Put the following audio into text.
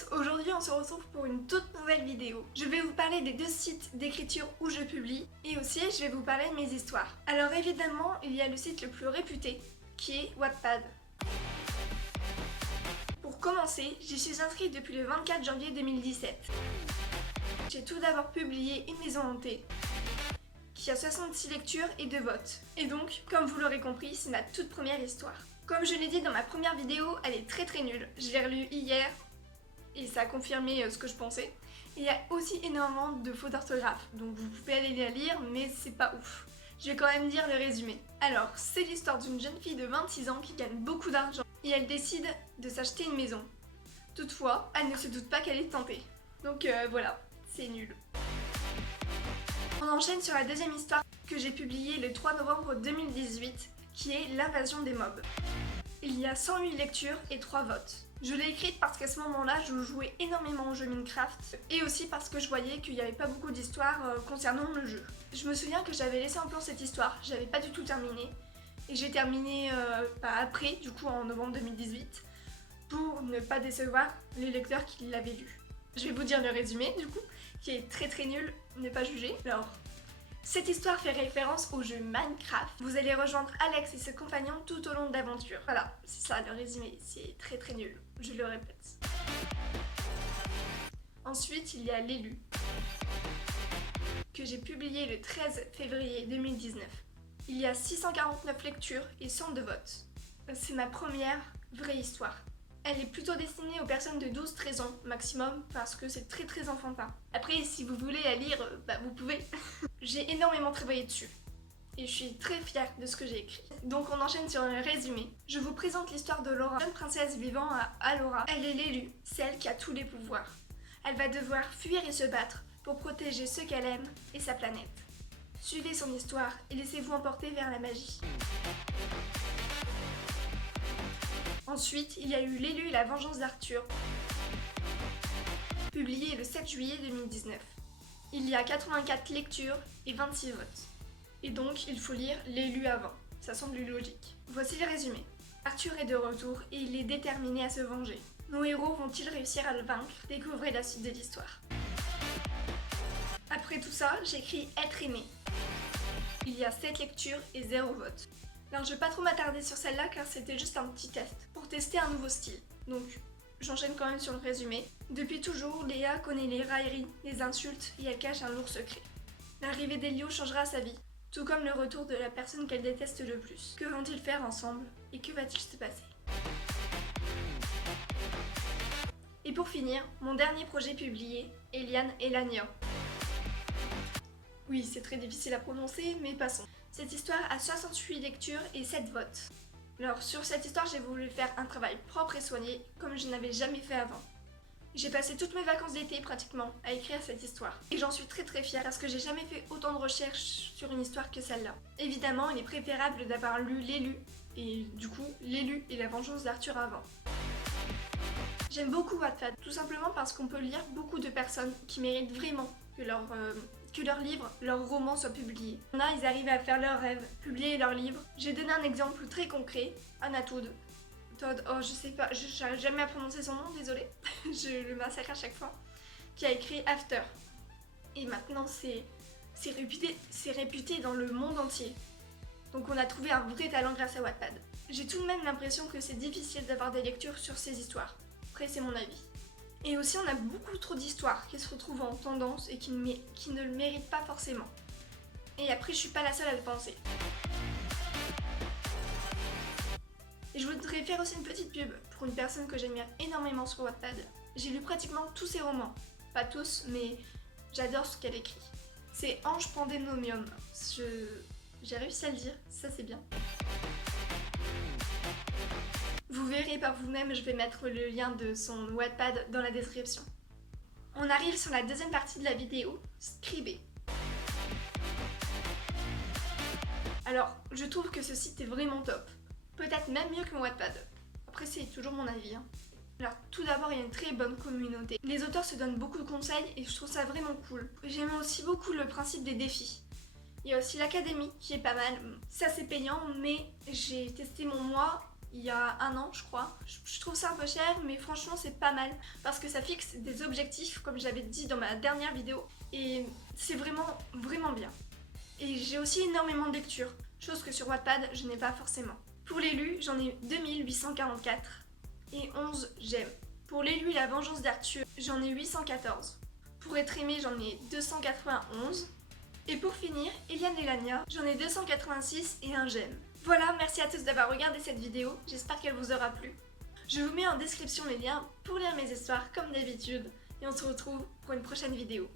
tous, aujourd'hui on se retrouve pour une toute nouvelle vidéo. Je vais vous parler des deux sites d'écriture où je publie et aussi je vais vous parler de mes histoires. Alors évidemment, il y a le site le plus réputé qui est Wattpad. Pour commencer, j'y suis inscrite depuis le 24 janvier 2017. J'ai tout d'abord publié Une maison hantée, qui a 66 lectures et 2 votes. Et donc, comme vous l'aurez compris, c'est ma toute première histoire. Comme je l'ai dit dans ma première vidéo, elle est très nulle. Je l'ai relue hier et ça a confirmé ce que je pensais. Et il y a aussi énormément de fautes d'orthographe, donc vous pouvez aller la lire, mais c'est pas ouf. Je vais quand même dire le résumé. Alors, c'est l'histoire d'une jeune fille de 26 ans qui gagne beaucoup d'argent et elle décide de s'acheter une maison. Toutefois, elle ne se doute pas qu'elle est tentée. Donc voilà, c'est nul. On enchaîne sur la deuxième histoire que j'ai publiée le 3 novembre 2018, qui est L'invasion des mobs. Il y a 108 lectures et 3 votes. Je l'ai écrite parce qu'à ce moment-là, je jouais énormément au jeu Minecraft et aussi parce que je voyais qu'il n'y avait pas beaucoup d'histoires concernant le jeu. Je me souviens que j'avais laissé en plan cette histoire, j'avais pas du tout terminé et j'ai terminé après, du coup en novembre 2018, pour ne pas décevoir les lecteurs qui l'avaient lu. Je vais vous dire le résumé du coup, qui est très nul, ne pas juger. Alors, cette histoire fait référence au jeu Minecraft. Vous allez rejoindre Alex et ses compagnons tout au long de l'aventure. Voilà, c'est ça le résumé, c'est très nul, je le répète. Ensuite, il y a L'élu, que j'ai publié le 13 février 2019. Il y a 649 lectures et 102 votes. C'est ma première vraie histoire. Elle est plutôt destinée aux personnes de 12-13 ans maximum parce que c'est très enfantin. Après, si vous voulez la lire, vous pouvez. J'ai énormément travaillé dessus et je suis très fière de ce que j'ai écrit. Donc on enchaîne sur le résumé. Je vous présente l'histoire de Laura, jeune princesse vivant à Alora. Elle est l'élue, celle qui a tous les pouvoirs. Elle va devoir fuir et se battre pour protéger ceux qu'elle aime et sa planète. Suivez son histoire et laissez-vous emporter vers la magie. Ensuite, il y a eu L'élu et la vengeance d'Arthur, publié le 7 juillet 2019. Il y a 84 lectures et 26 votes. Et donc, il faut lire L'élu avant. Ça semble logique. Voici le résumé. Arthur est de retour et il est déterminé à se venger. Nos héros vont-ils réussir à le vaincre? Découvrez la suite de l'histoire. Après tout ça, j'écris Être aimé. Il y a 7 lectures et 0 votes. Alors je vais pas trop m'attarder sur celle-là car c'était juste un petit test pour tester un nouveau style. Donc j'enchaîne quand même sur le résumé. Depuis toujours, Léa connaît les railleries, les insultes et elle cache un lourd secret. L'arrivée d'Elio changera sa vie, tout comme le retour de la personne qu'elle déteste le plus. Que vont-ils faire ensemble et que va-t-il se passer? Et pour finir, mon dernier projet publié, Eliane et Lania. Oui, c'est très difficile à prononcer, mais passons. Cette histoire a 68 lectures et 7 votes. Alors sur cette histoire, j'ai voulu faire un travail propre et soigné, comme je n'avais jamais fait avant. J'ai passé toutes mes vacances d'été pratiquement à écrire cette histoire. Et j'en suis très fière parce que j'ai jamais fait autant de recherches sur une histoire que celle-là. Évidemment, il est préférable d'avoir lu L'élu, et du coup, L'élu et la vengeance d'Arthur avant. J'aime beaucoup Wattpad, tout simplement parce qu'on peut lire beaucoup de personnes qui méritent vraiment que leurs livres, leurs romans soient publiés. Il y en a, ils arrivent à faire leurs rêves, publier leurs livres. J'ai donné un exemple très concret, Anna Todd, oh je sais pas, j'arrive jamais à prononcer son nom, désolée, je le massacre à chaque fois, qui a écrit After. Et maintenant c'est réputé dans le monde entier. Donc on a trouvé un vrai talent grâce à Wattpad. J'ai tout de même l'impression que c'est difficile d'avoir des lectures sur ces histoires. Après c'est mon avis. Et aussi on a beaucoup trop d'histoires qui se retrouvent en tendance et qui ne le méritent pas forcément. Et après je suis pas la seule à le penser. Et je voudrais faire aussi une petite pub pour une personne que j'admire énormément sur Wattpad. J'ai lu pratiquement tous ses romans. Pas tous, mais j'adore ce qu'elle écrit. C'est Ange Pandénomium. J'ai réussi à le dire, ça c'est bien. Vous verrez par vous-même, je vais mettre le lien de son Wattpad dans la description. On arrive sur la deuxième partie de la vidéo, Scribd. Alors, je trouve que ce site est vraiment top. Peut-être même mieux que mon Wattpad. Après, c'est toujours mon avis. Alors, tout d'abord, il y a une très bonne communauté. Les auteurs se donnent beaucoup de conseils et je trouve ça vraiment cool. J'aime aussi beaucoup le principe des défis. Il y a aussi l'académie qui est pas mal. Ça, c'est payant, mais j'ai testé mon mois il y a un an je crois. Je trouve ça un peu cher mais franchement c'est pas mal parce que ça fixe des objectifs comme j'avais dit dans ma dernière vidéo et c'est vraiment bien. Et j'ai aussi énormément de lectures, chose que sur Wattpad je n'ai pas forcément. Pour les lus, j'en ai 2844 et 11 j'aime. Pour les lus La Vengeance d'Arthur, j'en ai 814. Pour être aimé, j'en ai 291. Et pour finir, Eliane et Lania, j'en ai 286 et un j'aime. Voilà, merci à tous d'avoir regardé cette vidéo, j'espère qu'elle vous aura plu. Je vous mets en description les liens pour lire mes histoires comme d'habitude et on se retrouve pour une prochaine vidéo.